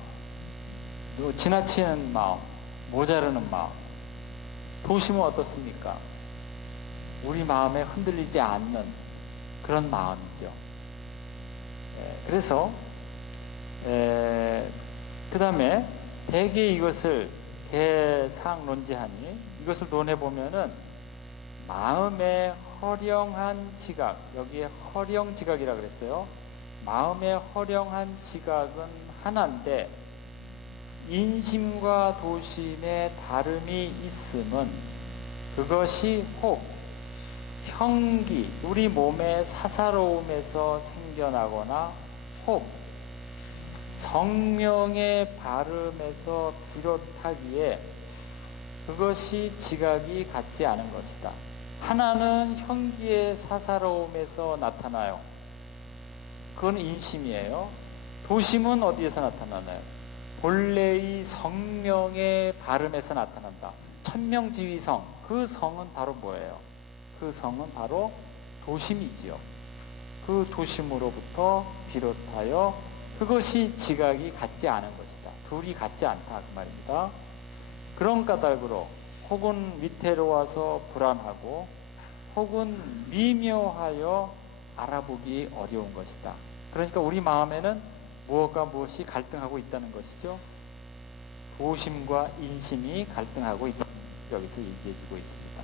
또 지나치는 마음, 모자르는 마음. 도심은 어떻습니까? 우리 마음에 흔들리지 않는 그런 마음이죠. 그래서 그 다음에 대개 이것을 대상론지하니 이것을 논해보면은 마음의 허령한 지각, 여기에 허령지각이라고 그랬어요. 마음의 허령한 지각은 하나인데 인심과 도심의 다름이 있음은 그것이 혹 형기, 우리 몸의 사사로움에서 생겨나거나 혹 성명의 발음에서 비롯하기에 그것이 지각이 같지 않은 것이다. 하나는 형기의 사사로움에서 나타나요. 그건 인심이에요. 도심은 어디에서 나타나나요? 본래의 성명의 발음에서 나타난다. 천명지위성, 그 성은 바로 뭐예요? 그 성은 바로 도심이지요. 그 도심으로부터 비롯하여 그것이 지각이 같지 않은 것이다. 둘이 같지 않다 그 말입니다. 그런 까닭으로 혹은 위태로워서 불안하고 혹은 미묘하여 알아보기 어려운 것이다. 그러니까 우리 마음에는 무엇과 무엇이 갈등하고 있다는 것이죠. 도심과 인심이 갈등하고 있다는 것을 여기서 얘기해주고 있습니다.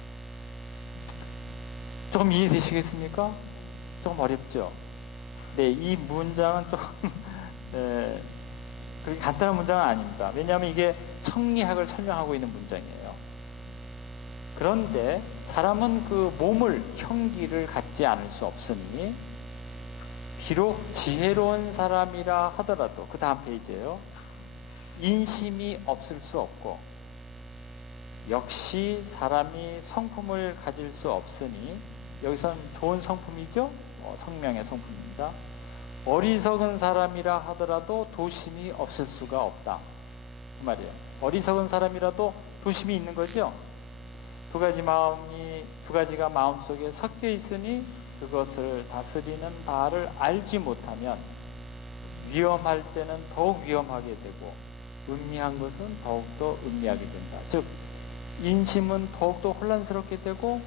조금 이해되시겠습니까? 조금 어렵죠? 네, 이 문장은 좀 그렇게 간단한 문장은 아닙니다. 왜냐하면 이게 성리학을 설명하고 있는 문장이에요. 그런데 사람은 그 몸을, 형기를 갖지 않을 수 없으니 비록 지혜로운 사람이라 하더라도 그 다음 페이지에요. 인심이 없을 수 없고 역시 사람이 성품을 가질 수 없으니 여기서는 좋은 성품이죠. 성명의 성품입니다. 어리석은 사람이라 하더라도 도심이 없을 수가 없다 그 말이에요. 어리석은 사람이라도 도심이 있는 거죠. 두 가지가 마음속에 섞여 있으니 그것을 다스리는 바를 알지 못하면 위험할 때는 더욱 위험하게 되고 음미한 것은 더욱더 음미하게 된다. 즉 인심은 더욱더 혼란스럽게 되고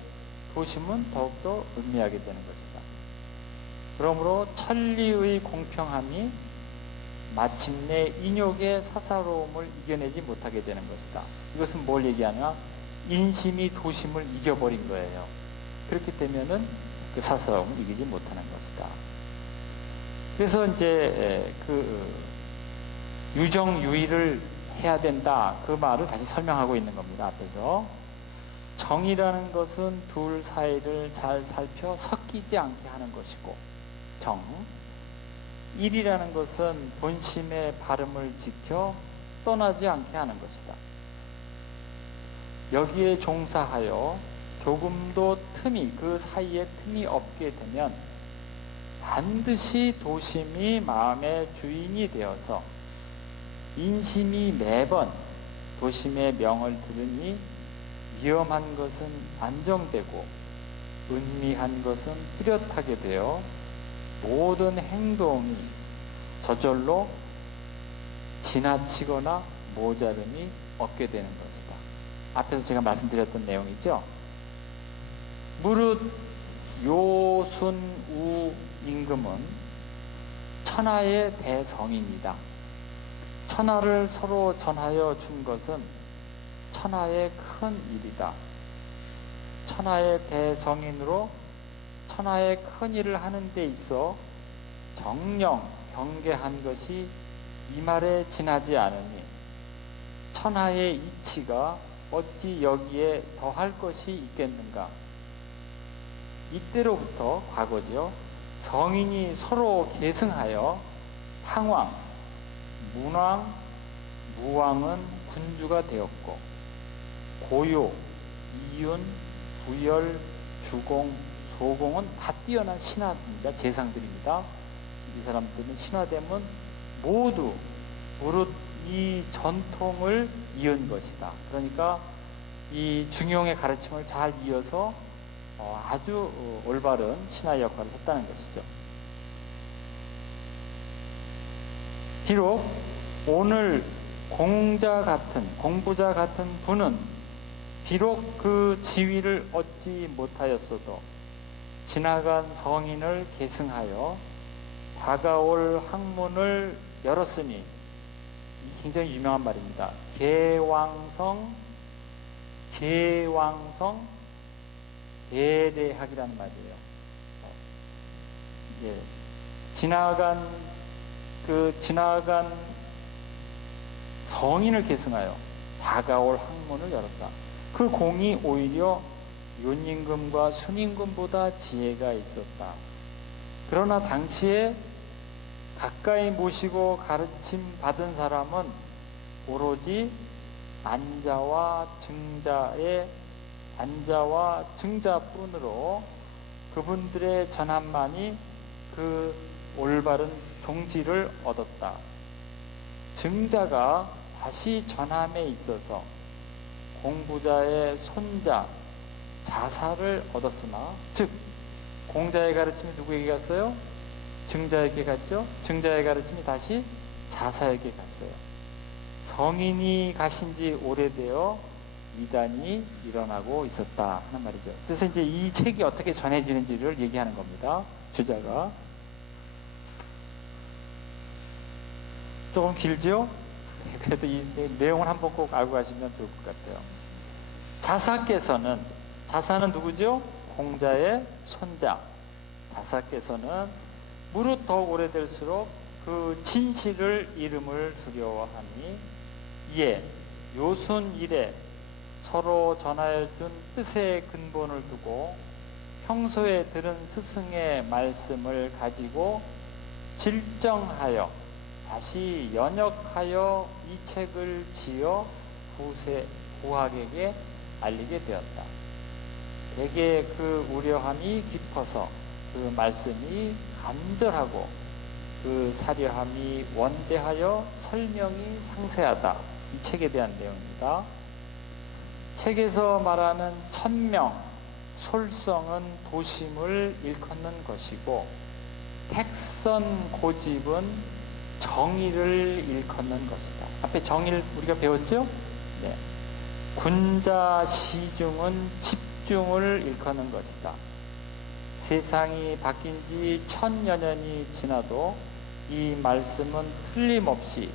도심은 더욱더 음미하게 되는 것이다. 그러므로 천리의 공평함이 마침내 인욕의 사사로움을 이겨내지 못하게 되는 것이다. 이것은 뭘 얘기하냐? 인심이 도심을 이겨버린 거예요. 그렇기 때문에는 그 사사로움을 이기지 못하는 것이다. 그래서 이제 그 유정유의를 해야 된다. 그 말을 다시 설명하고 있는 겁니다. 앞에서. 정이라는 것은 둘 사이를 잘 살펴 섞이지 않게 하는 것이고, 정. 일이라는 것은 본심의 발음을 지켜 떠나지 않게 하는 것이다. 여기에 종사하여 조금도 그 사이에 틈이 없게 되면 반드시 도심이 마음의 주인이 되어서 인심이 매번 도심의 명을 들으니 위험한 것은 안정되고 은미한 것은 뚜렷하게 되어 모든 행동이 저절로 지나치거나 모자름이 없게 되는 것이다. 앞에서 제가 말씀드렸던 내용이죠. 무릇 요순우 임금은 천하의 대성입니다. 천하를 서로 전하여 준 것은 천하의 큰 일이다. 천하의 대성인으로 천하의 큰 일을 하는 데 있어 정령 경계한 것이 이 말에 지나지 않으니 천하의 이치가 어찌 여기에 더할 것이 있겠는가. 이때로부터 과거죠. 성인이 서로 계승하여 탕왕, 문왕, 무왕은 군주가 되었고 고요, 이윤, 부열, 주공, 소공은 다 뛰어난 신하입니다. 재상들입니다. 이 사람들은 신하되면 모두 무릇 이 전통을 이은 것이다. 그러니까 이 중용의 가르침을 잘 이어서 아주 올바른 신하의 역할을 했다는 것이죠. 비록 오늘 공부자 같은 분은 비록 그 지위를 얻지 못하였어도 지나간 성인을 계승하여 다가올 학문을 열었으니, 굉장히 유명한 말입니다. 개왕성 대대학이라는 말이에요. 예. 지나간 성인을 계승하여 다가올 학문을 열었다. 그 공이 오히려 윤임금과 순임금보다 지혜가 있었다. 그러나 당시에 가까이 모시고 가르침 받은 사람은 오로지 안자와 증자뿐으로 그분들의 전함만이 그 올바른 종지를 얻었다. 증자가 다시 전함에 있어서 공부자의 손자 자사를 얻었으나, 즉 공자의 가르침이 누구에게 갔어요? 증자에게 갔죠. 증자의 가르침이 다시 자사에게 갔어요. 성인이 가신 지 오래되어 이단이 일어나고 있었다 하는 말이죠. 그래서 이제 이 책이 어떻게 전해지는지를 얘기하는 겁니다. 주자가 조금 길죠? 그래도 이 내용을 한번 꼭 알고 가시면 좋을 것 같아요. 자사는 누구죠? 공자의 손자. 자사께서는 무릇 더욱 오래될수록 그 진실을 이름을 두려워하니 이에 요순 이래 서로 전하여 준 뜻의 근본을 두고 평소에 들은 스승의 말씀을 가지고 질정하여 다시 연역하여 이 책을 지어 후학에게 알리게 되었다. 대개 그 우려함이 깊어서 그 말씀이 간절하고 그 사려함이 원대하여 설명이 상세하다. 이 책에 대한 내용입니다. 책에서 말하는 천명, 솔성은 도심을 일컫는 것이고 택선 고집은 정의를 일컫는 것이다. 앞에 정의를 우리가 배웠죠? 네. 군자 시중은 집중을 일컫는 것이다. 세상이 바뀐 지 1000여 년이 지나도 이 말씀은 틀림없이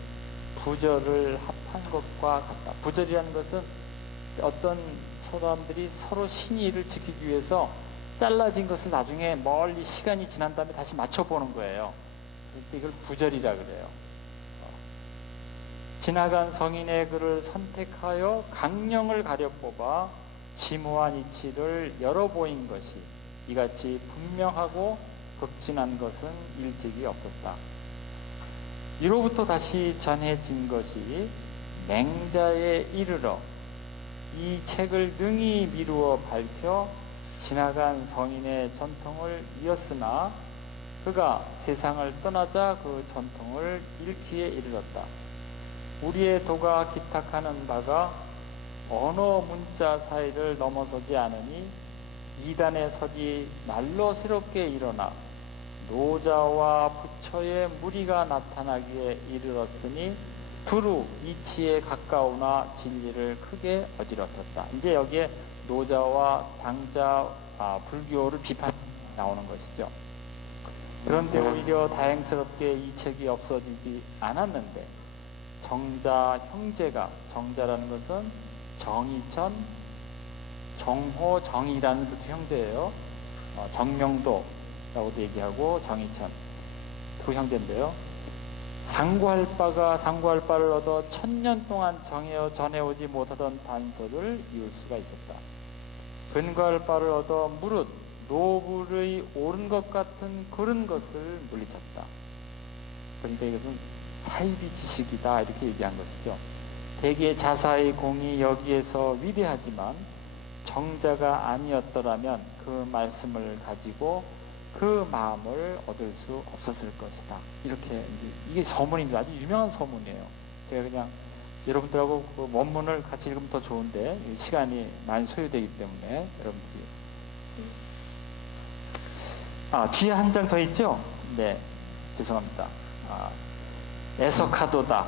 부절을 합한 것과 같다. 부절이라는 것은 어떤 사람들이 서로 신의를 지키기 위해서 잘라진 것을 나중에 멀리 시간이 지난 다음에 다시 맞춰보는 거예요. 이걸 부절이라 그래요. 지나간 성인의 글을 선택하여 강령을 가려 뽑아 심오한 이치를 열어보인 것이 이같이 분명하고 극진한 것은 일찍이 없었다. 이로부터 다시 전해진 것이 맹자에 이르러 이 책을 능히 미루어 밝혀 지나간 성인의 전통을 이었으나 그가 세상을 떠나자 그 전통을 잃기에 이르렀다. 우리의 도가 기탁하는 바가 언어 문자 사이를 넘어서지 않으니 이단의 설이 날로 새롭게 일어나 노자와 부처의 무리가 나타나기에 이르렀으니 두루 이치에 가까우나 진리를 크게 어지럽혔다. 이제 여기에 노자와 장자, 불교를 비판 나오는 것이죠. 그런데 오히려 다행스럽게 이 책이 없어지지 않았는데 정자 형제가, 정자라는 것은 정의천, 정호정이라는 그 형제예요. 정명도라고도 얘기하고 정의천 두 형제인데요. 상고할 바를 얻어 1000년 동안 전해오지 못하던 단서를 이을 수가 있었다. 근거할 바를 얻어 무릇 노불의 옳은 것 같은 그런 것을 물리쳤다. 그러니까 이것은 사이비 지식이다 이렇게 얘기한 것이죠. 대개 자사의 공이 여기에서 위대하지만 정자가 아니었더라면 그 말씀을 가지고 그 마음을 얻을 수 없었을 것이다. 이렇게 이게 서문입니다. 아주 유명한 서문이에요. 제가 그냥 여러분들하고 그 원문을 같이 읽으면 더 좋은데 시간이 많이 소요되기 때문에 여러분들이 뒤에 한 장 더 있죠? 네, 죄송합니다. 애석하도다.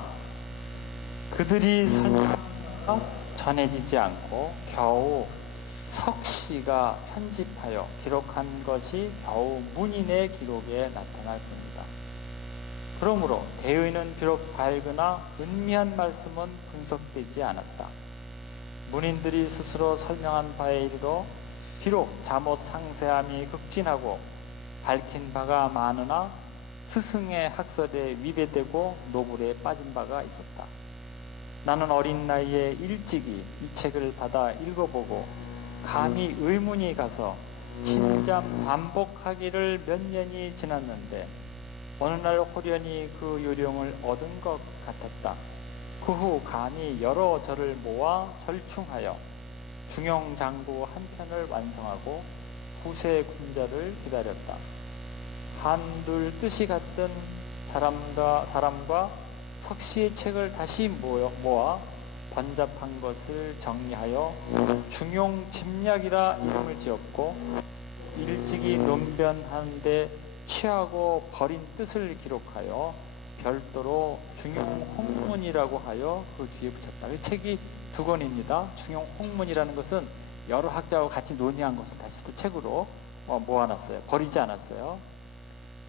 그들이 설명하여 전해지지 않고 겨우 석씨가 편집하여 기록한 것이 겨우 문인의 기록에 나타날 겁니다. 그러므로 대의는 비록 밝으나 은미한 말씀은 분석되지 않았다. 문인들이 스스로 설명한 바에 이르러 비록 잠옷 상세함이 극진하고 밝힌 바가 많으나 스승의 학설에 위배되고 노불에 빠진 바가 있었다. 나는 어린 나이에 일찍이 이 책을 받아 읽어보고 감히 의문이 가서 침잠 반복하기를 몇 년이 지났는데 어느 날 호련히 그 요령을 얻은 것 같았다. 그 후 감히 여러 절을 모아 절충하여 중용장구 한 편을 완성하고 후세 군자를 기다렸다. 한둘 뜻이 같은 사람과 석씨의 책을 다시 모아 번잡한 것을 정리하여 중용집략이라 이름을 지었고 일찍이 논변하는데 취하고 버린 뜻을 기록하여 별도로 중용홍문이라고 하여 그 뒤에 붙였다. 이 책이 두 권입니다. 중용홍문이라는 것은 여러 학자와 같이 논의한 것을 다시 또 책으로 모아놨어요. 버리지 않았어요.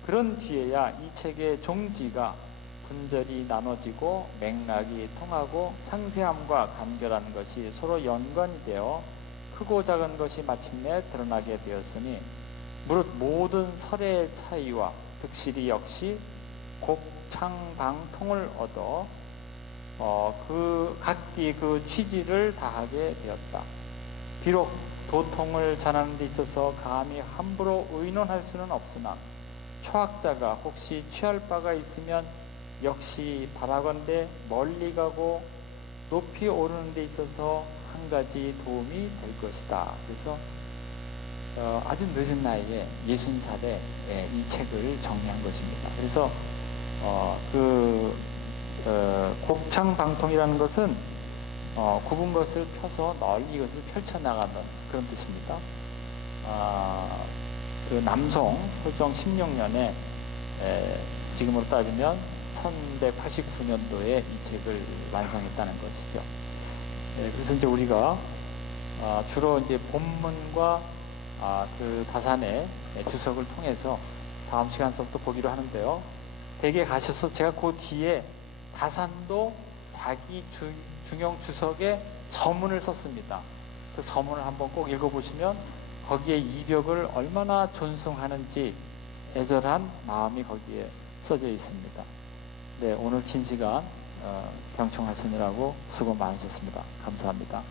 그런 뒤에야 이 책의 종지가 분절이 나눠지고 맥락이 통하고 상세함과 간결한 것이 서로 연관이 되어 크고 작은 것이 마침내 드러나게 되었으니 무릇 모든 설의 차이와 득실이 역시 곱창방통을 얻어 그 각기 그 취지를 다하게 되었다. 비록 도통을 전하는 데 있어서 감히 함부로 의논할 수는 없으나 초학자가 혹시 취할 바가 있으면 역시 바라건대 멀리 가고 높이 오르는 데 있어서 한 가지 도움이 될 것이다. 그래서 아주 늦은 나이에 60살에 이 책을 정리한 것입니다. 그래서 곱창방통이라는 것은 굽은 것을 펴서 널리 이것을 펼쳐나가는 그런 뜻입니다. 그 남송 효정 16년에 지금으로 따지면 1189년도에 이 책을 완성했다는 것이죠. 그래서 이제 우리가 주로 이제 본문과 그 다산의 주석을 통해서 다음 시간 수업도 보기로 하는데요. 댁에 가셔서 제가 그 뒤에 다산도 자기 중용 주석에 서문을 썼습니다. 그 서문을 한번 꼭 읽어보시면 거기에 이벽을 얼마나 존숭하는지 애절한 마음이 거기에 써져 있습니다. 네, 오늘 긴 시간 경청하시느라고 수고 많으셨습니다. 감사합니다.